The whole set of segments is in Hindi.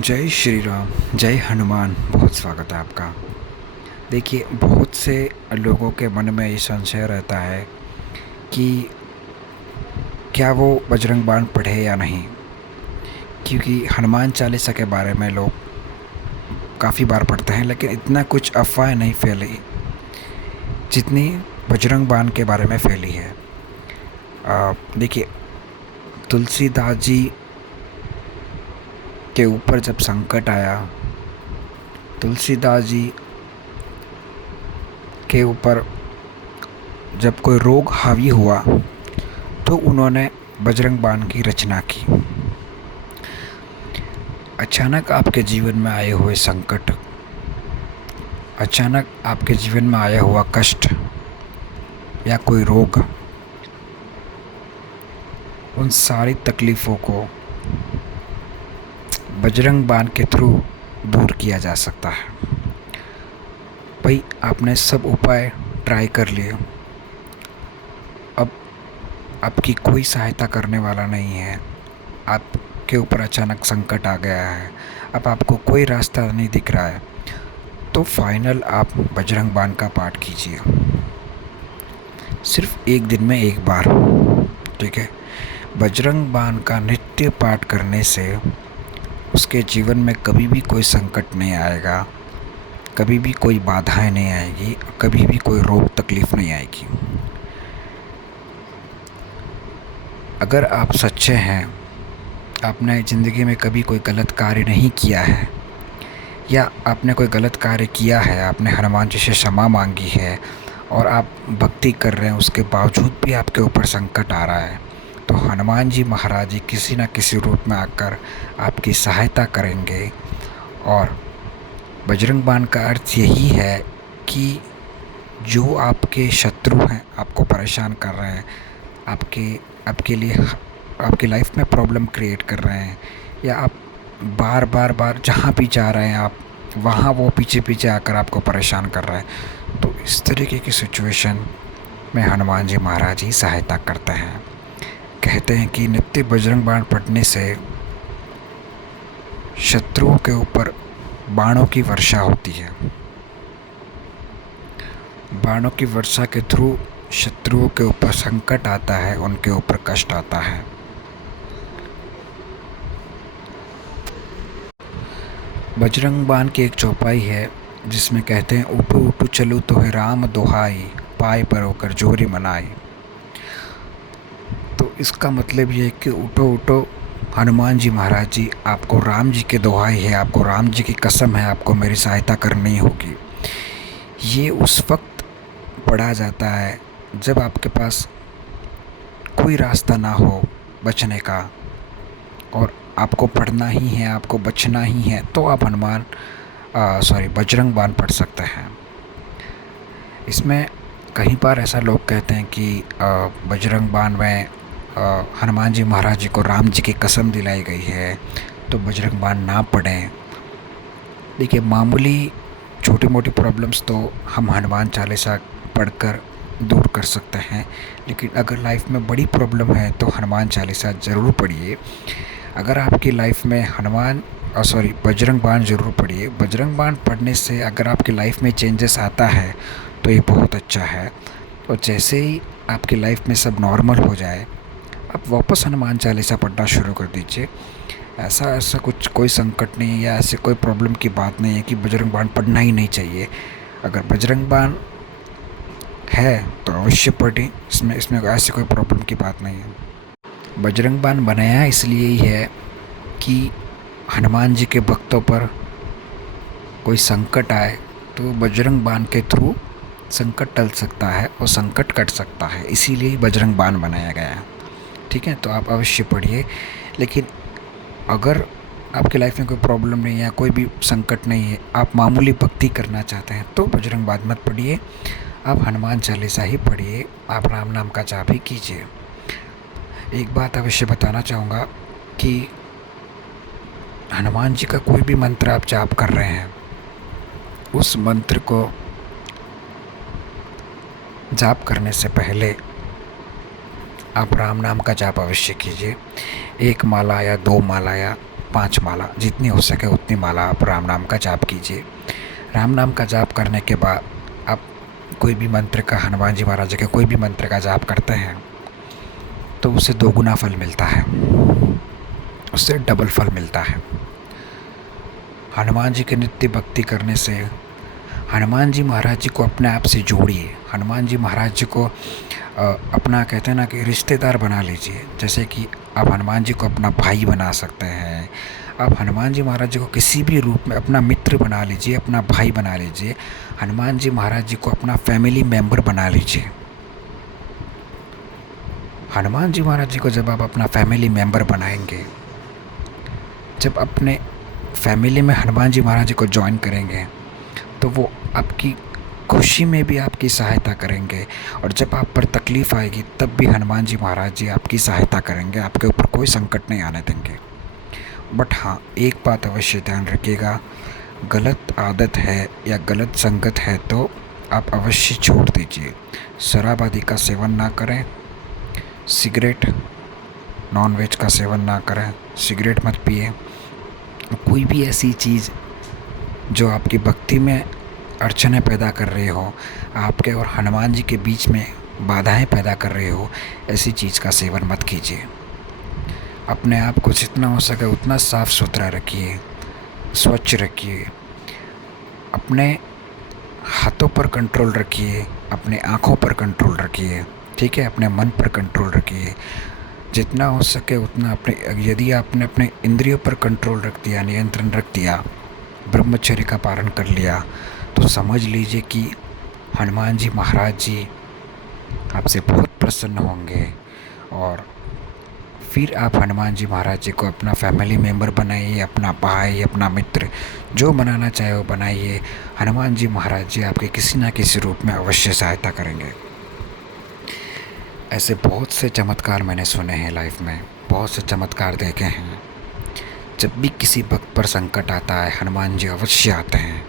जय श्री राम। जय हनुमान। बहुत स्वागत है आपका। देखिए, बहुत से लोगों के मन में ये संशय रहता है कि क्या वो बजरंग बाण पढ़े या नहीं, क्योंकि हनुमान चालीसा के बारे में लोग काफ़ी बार पढ़ते हैं, लेकिन इतना कुछ अफवाह नहीं फैली जितनी बजरंग बाण के बारे में फैली है। देखिए, तुलसीदास जी के ऊपर जब संकट आया, तुलसीदास जी के ऊपर जब कोई रोग हावी हुआ, तो उन्होंने बजरंग बाण की रचना की। अचानक आपके जीवन में आए हुए संकट, अचानक आपके जीवन में आया हुआ कष्ट या कोई रोग, उन सारी तकलीफ़ों को बजरंग बाण के थ्रू दूर किया जा सकता है। भाई, आपने सब उपाय ट्राई कर लिए, अब आपकी कोई सहायता करने वाला नहीं है। आपके ऊपर अचानक संकट आ गया है, अब आपको कोई रास्ता नहीं दिख रहा है, तो फाइनल आप बजरंग बाण का पाठ कीजिए, सिर्फ एक दिन में एक बार। ठीक है, बजरंग बाण का नित्य पाठ करने से उसके जीवन में कभी भी कोई संकट नहीं आएगा, कभी भी कोई बाधाएं नहीं आएगी, कभी भी कोई रोग तकलीफ़ नहीं आएगी। अगर आप सच्चे हैं, आपने ज़िंदगी में कभी कोई गलत कार्य नहीं किया है, या आपने कोई गलत कार्य किया है, आपने हनुमान जी से क्षमा मांगी है और आप भक्ति कर रहे हैं, उसके बावजूद भी आपके ऊपर संकट आ रहा है, तो हनुमान जी महाराज जी किसी न किसी रूप में आकर आपकी सहायता करेंगे। और बजरंग बाण का अर्थ यही है कि जो आपके शत्रु हैं, आपको परेशान कर रहे हैं, आपके लिए आपकी लाइफ में प्रॉब्लम क्रिएट कर रहे हैं, या आप बार बार जहाँ भी जा रहे हैं आप वहाँ वो पीछे पीछे आकर आपको परेशान कर रहा है, तो इस तरीके की सिचुएशन में हनुमान जी महाराज ही सहायता करते हैं। कहते हैं कि नित्य बजरंग बाण पढ़ने से शत्रुओं के ऊपर बाणों की वर्षा होती है। बाणों की वर्षा के थ्रू शत्रुओं के ऊपर संकट आता है, उनके ऊपर कष्ट आता है। बजरंग बाण की एक चौपाई है जिसमें कहते हैं, उठो उठो चलो तो है राम दोहाई, पाए पर होकर जोरी मनाई। तो इसका मतलब ये है कि उठो उठो हनुमान जी महाराज जी, आपको राम जी के दोहाई है, आपको राम जी की कसम है, आपको मेरी सहायता करनी होगी। ये उस वक्त पढ़ा जाता है जब आपके पास कोई रास्ता ना हो बचने का, और आपको पढ़ना ही है, आपको बचना ही है, तो आप बजरंग बाण पढ़ सकते हैं। इसमें कई बार ऐसा लोग कहते हैं कि बजरंग बाण में हनुमान जी महाराज जी को राम जी की कसम दिलाई गई है, तो बजरंग बाण ना पढ़ें। देखिए, मामूली छोटी मोटी प्रॉब्लम्स तो हम हनुमान चालीसा पढ़कर दूर कर सकते हैं, लेकिन अगर लाइफ में बड़ी प्रॉब्लम है तो हनुमान चालीसा ज़रूर पढ़िए। अगर आपकी लाइफ में बजरंग बाण ज़रूर पढ़िए। बजरंग बाण पढ़ने से अगर आपकी लाइफ में चेंजेस आता है तो ये बहुत अच्छा है, और जैसे ही आपकी लाइफ में सब नॉर्मल हो जाए, आप वापस हनुमान चालीसा पढ़ना शुरू कर दीजिए। ऐसा कुछ कोई संकट नहीं है, या ऐसे कोई प्रॉब्लम की बात नहीं है कि बजरंग बाण पढ़ना ही नहीं चाहिए। अगर बजरंग बाण है तो अवश्य पढ़ें, इसमें ऐसी कोई प्रॉब्लम की बात नहीं है। बजरंग बाण बनाया इसलिए ही है कि हनुमान जी के भक्तों पर कोई संकट आए तो बजरंग बाण के थ्रू संकट टल सकता है और संकट कट सकता है, इसीलिए ही बजरंग बाण बनाया गया है। ठीक है, तो आप अवश्य पढ़िए। लेकिन अगर आपकी लाइफ में कोई प्रॉब्लम नहीं है, कोई भी संकट नहीं है, आप मामूली भक्ति करना चाहते हैं, तो बजरंग बाण मत पढ़िए, आप हनुमान चालीसा ही पढ़िए, आप राम नाम का जाप ही कीजिए। एक बात अवश्य बताना चाहूँगा कि हनुमान जी का कोई भी मंत्र आप जाप कर रहे हैं, उस मंत्र को जाप करने से पहले आप राम नाम का जाप अवश्य कीजिए। एक माला या 2 माला या 5 माला, जितनी हो सके उतनी माला आप राम नाम का जाप कीजिए। राम नाम का जाप करने के बाद आप कोई भी मंत्र का, हनुमान जी महाराज के कोई भी मंत्र का जाप करते हैं तो उससे 2 गुना फल मिलता है, उससे डबल फल मिलता है। हनुमान जी के नित्य भक्ति करने से हनुमान जी महाराज जी को अपने आप से जोड़िए। हनुमान जी महाराज जी को अपना, कहते हैं ना कि रिश्तेदार बना लीजिए। जैसे कि आप हनुमान जी को अपना भाई बना सकते हैं, आप हनुमान जी महाराज जी को किसी भी रूप में अपना मित्र बना लीजिए, अपना भाई बना लीजिए। हनुमान जी महाराज जी को अपना फैमिली मेम्बर बना लीजिए। हनुमान जी महाराज जी को जब आप अपना फैमिली मेम्बर बनाएंगे, जब अपने फैमिली में हनुमान जी महाराज जी को ज्वाइन करेंगे तो वो आपकी खुशी में भी आपकी सहायता करेंगे, और जब आप पर तकलीफ़ आएगी तब भी हनुमान जी महाराज जी आपकी सहायता करेंगे, आपके ऊपर कोई संकट नहीं आने देंगे। बट हाँ, एक बात अवश्य ध्यान रखिएगा, गलत आदत है या गलत संगत है तो आप अवश्य छोड़ दीजिए। शराब आदि का सेवन ना करें, सिगरेट, नॉनवेज का सेवन ना करें, सिगरेट मत पिए। कोई भी ऐसी चीज़ जो आपकी भक्ति में अड़चनें पैदा कर रहे हो, आपके और हनुमान जी के बीच में बाधाएं पैदा कर रहे हो, ऐसी चीज़ का सेवन मत कीजिए। अपने आप को जितना हो सके उतना साफ़ सुथरा रखिए, स्वच्छ रखिए। अपने हाथों पर कंट्रोल रखिए, अपने आँखों पर कंट्रोल रखिए, ठीक है, अपने मन पर कंट्रोल रखिए। जितना हो सके उतना यदि आपने अपने इंद्रियों पर कंट्रोल रख दिया, नियंत्रण रख दिया, ब्रह्मचर्य का पालन कर लिया, तो समझ लीजिए कि हनुमान जी महाराज जी आपसे बहुत प्रसन्न होंगे। और फिर आप हनुमान जी महाराज जी को अपना फैमिली मेम्बर बनाइए, अपना भाई, अपना मित्र, जो बनाना चाहे वो बनाइए। हनुमान जी महाराज जी आपके किसी ना किसी रूप में अवश्य सहायता करेंगे। ऐसे बहुत से चमत्कार मैंने सुने हैं लाइफ में, बहुत से चमत्कार देखे हैं। जब भी किसी भक्त पर संकट आता है, हनुमान जी अवश्य आते हैं।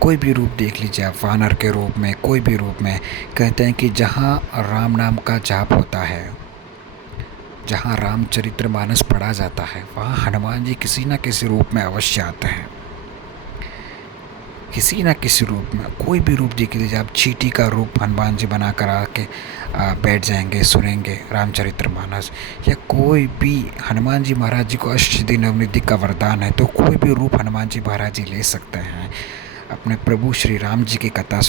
कोई भी रूप देख लीजिए आप, वानर के रूप में, कोई भी रूप में। कहते हैं कि जहाँ राम नाम का जाप होता है, जहाँ रामचरितमानस पढ़ा जाता है, वहाँ हनुमान जी किसी न किसी रूप में अवश्य आते हैं। किसी न किसी रूप में, कोई भी रूप देख लीजिए आप, चींटी का रूप हनुमान जी बना कर आके बैठ जाएंगे, सुनेंगे रामचरितमानस। या कोई भी, हनुमान जी महाराज जी को अष्टसिद्धि नवनिधि का वरदान है, तो कोई भी रूप हनुमान जी महाराज जी ले सकते हैं। अपने प्रभु श्री राम जी की कथा